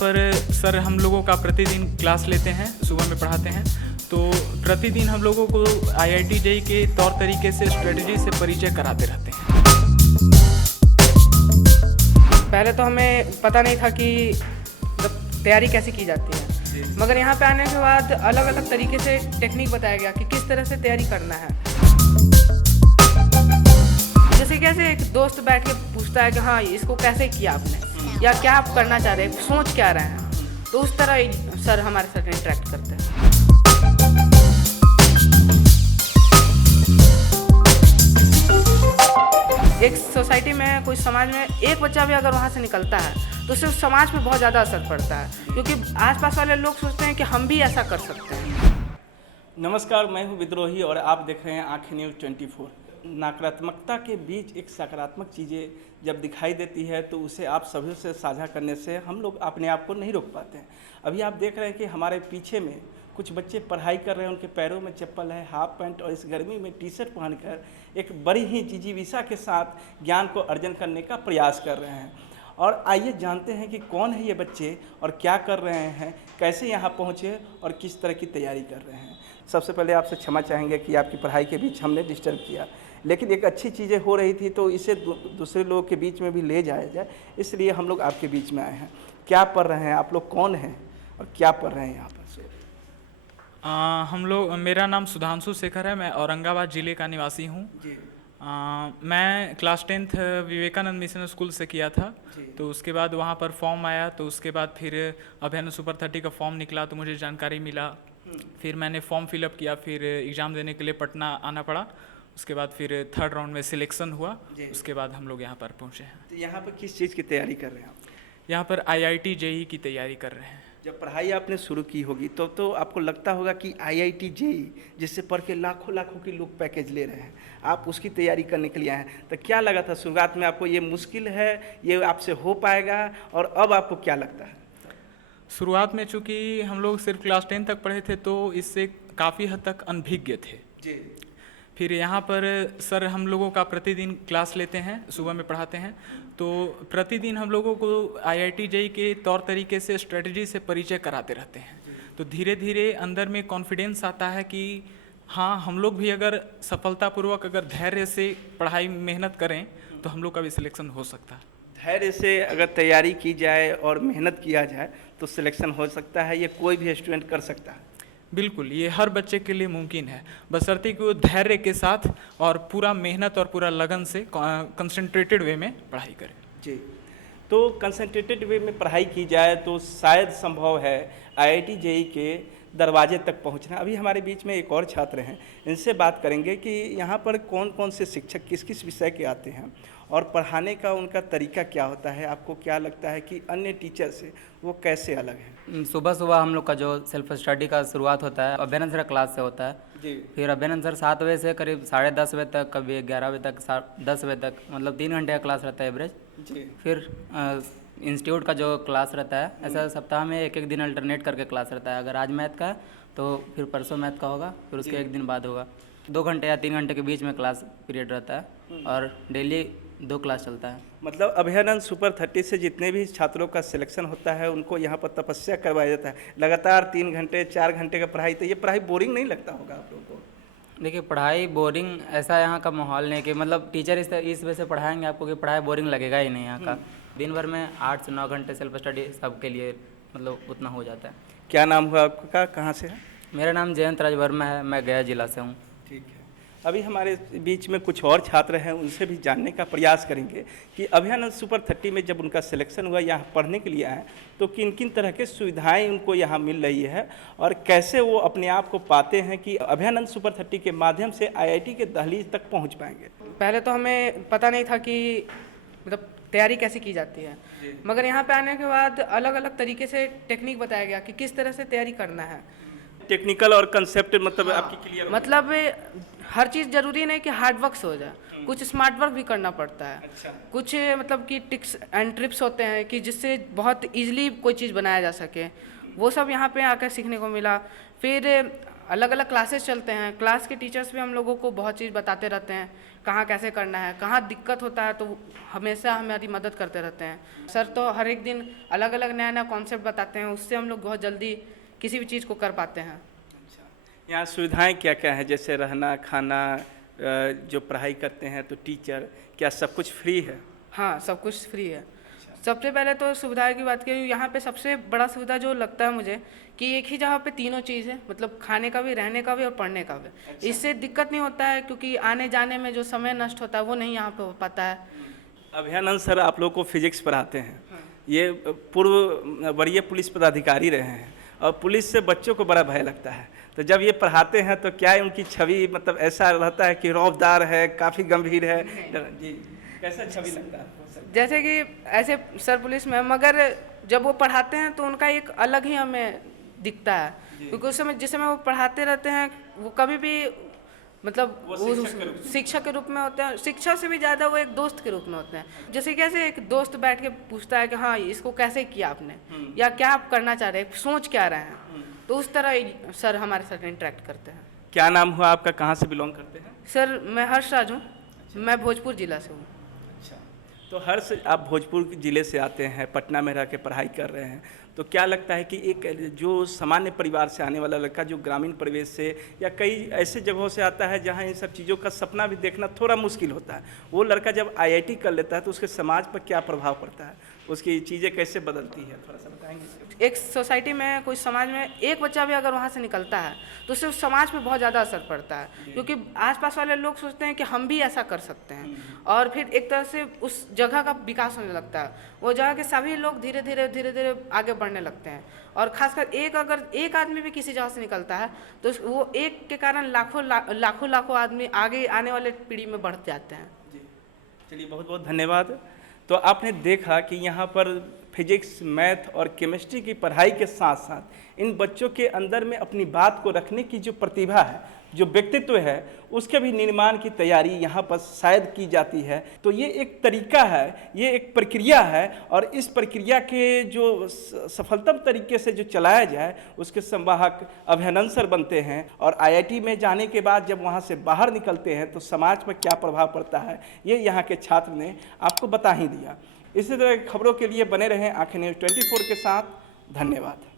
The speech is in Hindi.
पर सर हम लोगों का प्रतिदिन क्लास लेते हैं, सुबह में पढ़ाते हैं। तो प्रतिदिन हम लोगों को आईआईटी जेईई के तौर तरीके से स्ट्रेटजी से परिचय कराते रहते हैं। पहले तो हमें पता नहीं था कि मतलब तैयारी कैसे की जाती है, मगर यहाँ पे आने के बाद अलग अलग तरीके से टेक्निक बताया गया कि किस तरह से तैयारी करना है। जैसे कैसे एक दोस्त बैठ के पूछता है कि हाँ इसको कैसे किया आपने, या क्या आप करना चाह रहे हैं, सोच क्या रहे हैं, तो उस तरह सर हमारे साथ इंटरेक्ट करते हैं। एक सोसाइटी में, कोई समाज में एक बच्चा भी अगर वहाँ से निकलता है तो उससे उस समाज पे बहुत ज़्यादा असर पड़ता है, क्योंकि आसपास वाले लोग सोचते हैं कि हम भी ऐसा कर सकते हैं। नमस्कार, मैं हूं विद्रोही और आप देख रहे हैं आँखें न्यूज़ 24। नकारात्मकता के बीच एक सकारात्मक चीज़ें जब दिखाई देती है तो उसे आप सभी से साझा करने से हम लोग अपने आप को नहीं रोक पाते हैं। अभी आप देख रहे हैं कि हमारे पीछे में कुछ बच्चे पढ़ाई कर रहे हैं, उनके पैरों में चप्पल है, हाफ पैंट और इस गर्मी में टी शर्ट पहनकर एक बड़ी ही जिजीविषा के साथ ज्ञान को अर्जन करने का प्रयास कर रहे हैं। और आइए जानते हैं कि कौन है ये बच्चे और क्या कर रहे हैं, कैसे यहाँ पहुँचे और किस तरह की तैयारी कर रहे हैं। सबसे पहले आपसे क्षमा चाहेंगे कि आपकी पढ़ाई के बीच हमने डिस्टर्ब किया, लेकिन एक अच्छी चीज़ें हो रही थी तो इसे दूसरे लोगों के बीच में भी ले जाया जाए, इसलिए हम लोग आपके बीच में आए हैं। क्या पढ़ रहे हैं आप लोग, कौन हैं और क्या पढ़ रहे हैं यहाँ पर से? मेरा नाम सुधांशु शेखर है, मैं औरंगाबाद ज़िले का निवासी हूँ। मैं class 10th Vivekananda mission school से किया था, तो उसके बाद वहाँ पर फॉर्म आया, तो उसके बाद फिर अभियान सुपर 30 का फॉर्म निकला तो मुझे जानकारी मिला। फिर मैंने फॉर्म फिलअप किया, फिर एग्ज़ाम देने के लिए पटना आना पड़ा। उसके बाद फिर 3rd राउंड में सिलेक्शन हुआ, उसके बाद हम लोग यहाँ पर पहुँचे हैं। तो यहाँ पर किस चीज़ की तैयारी कर रहे हैं आप? यहाँ पर आईआईटी जेईई की तैयारी कर रहे हैं। जब पढ़ाई आपने शुरू की होगी तो आपको लगता होगा कि आईआईटी जेईई जिससे पढ़ के लाखों लाखों के लोग पैकेज ले रहे हैं, आप उसकी तैयारी करने के लिए आए हैं। तो क्या लगा था शुरुआत में आपको, ये मुश्किल है, ये आपसे हो पाएगा, और अब आपको क्या लगता है? शुरुआत में चूँकि हम लोग सिर्फ क्लास 10 तक पढ़े थे तो इससे काफ़ी हद तक अनभिज्ञ थे जी। फिर यहाँ पर सर हम लोगों का प्रतिदिन क्लास लेते हैं, सुबह में पढ़ाते हैं। तो प्रतिदिन हम लोगों को आईआईटी जेईई के तौर तरीके से स्ट्रेटजी से परिचय कराते रहते हैं। तो धीरे धीरे अंदर में कॉन्फिडेंस आता है कि हाँ हम लोग भी अगर सफलतापूर्वक अगर धैर्य से पढ़ाई मेहनत करें तो हम लोग का भी सिलेक्शन हो सकता है। धैर्य से अगर तैयारी की जाए और मेहनत किया जाए तो सिलेक्शन हो सकता है, ये कोई भी स्टूडेंट कर सकता है। बिल्कुल, ये हर बच्चे के लिए मुमकिन है, बशर्ते कि वो धैर्य के साथ और पूरा मेहनत और पूरा लगन से कंसंट्रेटेड वे में पढ़ाई करें। जी, तो कंसंट्रेटेड वे में पढ़ाई की जाए तो शायद संभव है आईआईटी जेईई के दरवाजे तक पहुंचना। अभी हमारे बीच में एक और छात्र हैं, इनसे बात करेंगे कि यहाँ पर कौन कौन से शिक्षक किस किस विषय के आते हैं और पढ़ाने का उनका तरीका क्या होता है। आपको क्या लगता है कि अन्य टीचर से वो कैसे अलग है? सुबह सुबह हम लोग का जो सेल्फ स्टडी का शुरुआत होता है अभ्यानंद सर क्लास से होता है जी। फिर अभ्यानंद सर 7 बजे से करीब 10:30 बजे तक, कभी 11 बजे तक, 10 बजे तक, मतलब 3 घंटे का क्लास रहता है एवरेज जी। फिर इंस्टीट्यूट का जो क्लास रहता है, ऐसा सप्ताह में एक दिन अल्टरनेट करके क्लास रहता है। अगर आज मैथ का है तो फिर परसों मैथ का होगा, फिर उसके एक दिन बाद होगा। 2 घंटे या 3 घंटे के बीच में क्लास पीरियड रहता है और डेली 2 क्लास चलता है। मतलब अभियानंद सुपर 30 से जितने भी छात्रों का सिलेक्शन होता है उनको यहाँ पर तपस्या करवाया जाता है, लगातार 3 घंटे 4 घंटे का पढ़ाई। तो ये पढ़ाई बोरिंग नहीं लगता होगा आप लोगों को? देखिए, पढ़ाई बोरिंग ऐसा यहाँ का माहौल नहीं कि मतलब टीचर इस वजह से पढ़ाएंगे आपको कि पढ़ाई बोरिंग लगेगा ही नहीं। यहाँ का दिन भर में 8 से 9 घंटे सेल्फ स्टडी सबके लिए मतलब उतना हो जाता है। क्या नाम हुआ आपका, कहाँ से है? मेरा नाम जयंत राज वर्मा है, मैं गया जिला से हूँ। ठीक है, अभी हमारे बीच में कुछ और छात्र हैं, उनसे भी जानने का प्रयास करेंगे कि अभियानंद सुपर 30 में जब उनका सिलेक्शन हुआ, यहाँ पढ़ने के लिए आए, तो किन किन तरह के सुविधाएं उनको यहाँ मिल रही है और कैसे वो अपने आप को पाते हैं कि अभियानंद सुपर 30 के माध्यम से आईआईटी के दहलीज तक पहुँच पाएंगे। पहले तो हमें पता नहीं था कि मतलब तैयारी कैसे की जाती है, मगर यहाँ पे आने के बाद अलग अलग तरीके से टेक्निक बताया गया कि किस तरह से तैयारी करना है। टेक्निकल और कंसेप्ट मतलब आपकी क्लियर, मतलब हर चीज़ जरूरी नहीं कि हार्ड वर्क से हो जाए, कुछ स्मार्ट वर्क भी करना पड़ता है। अच्छा। कुछ मतलब कि टिक्स एंड ट्रिप्स होते हैं कि जिससे बहुत इजीली कोई चीज़ बनाया जा सके, वो सब यहाँ पे आकर सीखने को मिला। फिर अलग अलग क्लासेस चलते हैं, क्लास के टीचर्स भी हम लोगों को बहुत चीज़ बताते रहते हैं, कहाँ कैसे करना है, कहाँ दिक्कत होता है, तो हमेशा हमारी मदद करते रहते हैं। सर तो हर एक दिन अलग अलग नया नया कॉन्सेप्ट बताते हैं, उससे हम लोग बहुत जल्दी किसी भी चीज़ को कर पाते हैं। यहाँ सुविधाएं क्या क्या हैं, जैसे रहना खाना, जो पढ़ाई करते हैं तो टीचर, क्या सब कुछ फ्री है? हाँ, सब कुछ फ्री है। सबसे पहले तो सुविधा की बात करें, यहाँ पे सबसे बड़ा सुविधा जो लगता है मुझे कि एक ही जगह पे तीनों चीज़ है, मतलब खाने का भी, रहने का भी और पढ़ने का भी। इससे दिक्कत नहीं होता है, क्योंकि आने जाने में जो समय नष्ट होता है वो नहीं यहाँ पे हो पाता है। अभयानंद सर आप लोग को फिजिक्स पढ़ाते हैं। ये पूर्व वरीय पुलिस पदाधिकारी रहे हैं और पुलिस से बच्चों को बड़ा भय लगता है, तो जब ये पढ़ाते हैं तो क्या उनकी छवि मतलब ऐसा रहता है कि रौबदार है, काफ़ी गंभीर है? जी, कैसा छवि लगता है आपको सर? जैसे कि ऐसे सर पुलिस में, मगर जब वो पढ़ाते हैं तो उनका एक अलग ही हमें दिखता है, क्योंकि उस समय जिस समय वो पढ़ाते रहते हैं वो कभी भी मतलब वो शिक्षक के रूप में होते हैं, शिक्षा से भी ज़्यादा वो एक दोस्त के रूप में होते हैं। जैसे कैसे एक दोस्त बैठ के पूछता है कि हाँ इसको कैसे किया आपने, या क्या आप करना चाह रहे हैं, सोच क्या रहे हैं, तो उस तरह सर हमारे साथ इंटरेक्ट करते हैं। क्या नाम हुआ आपका, कहाँ से बिलोंग करते हैं? सर मैं हर्षराज हूँ, मैं भोजपुर जिला से हूँ। अच्छा, तो हर्ष आप भोजपुर जिले से आते हैं, पटना में रह के पढ़ाई कर रहे हैं, तो क्या लगता है कि एक जो सामान्य परिवार से आने वाला लड़का जो ग्रामीण परिवेश से या कई ऐसे जगहों से आता है जहां इन सब चीज़ों का सपना भी देखना थोड़ा मुश्किल होता है, वो लड़का जब आईआईटी कर लेता है तो उसके समाज पर क्या प्रभाव पड़ता है, उसकी चीज़ें कैसे बदलती है, थोड़ा सा बताएंगे? एक सोसाइटी में, कोई समाज में एक बच्चा भी अगर वहाँ से निकलता है तो उससे उस समाज पे बहुत ज़्यादा असर पड़ता है, क्योंकि आसपास वाले लोग सोचते हैं कि हम भी ऐसा कर सकते हैं, और फिर एक तरह से उस जगह का विकास होने लगता है। वो जगह के सभी लोग धीरे धीरे आगे बढ़ने लगते हैं, और खासकर अगर एक आदमी भी किसी जगह से निकलता है तो वो एक के कारण लाखों आदमी आगे आने वाले पीढ़ी में बढ़ जाते हैं। जी, चलिए बहुत बहुत धन्यवाद। तो आपने देखा कि यहाँ पर फिजिक्स, मैथ और केमिस्ट्री की पढ़ाई के साथ साथ इन बच्चों के अंदर में अपनी बात को रखने की जो प्रतिभा है, जो व्यक्तित्व है, उसके भी निर्माण की तैयारी यहाँ पर शायद की जाती है। तो ये एक तरीका है, ये एक प्रक्रिया है, और इस प्रक्रिया के जो सफलतम तरीके से जो चलाया जाए उसके संवाहक अभयानंद सर बनते हैं, और आईआईटी में जाने के बाद जब वहाँ से बाहर निकलते हैं तो समाज पर क्या प्रभाव पड़ता है ये यहाँ के छात्र ने आपको बता ही दिया। इसी तरह खबरों के लिए बने रहें आंखें न्यूज़ 24 के साथ। धन्यवाद।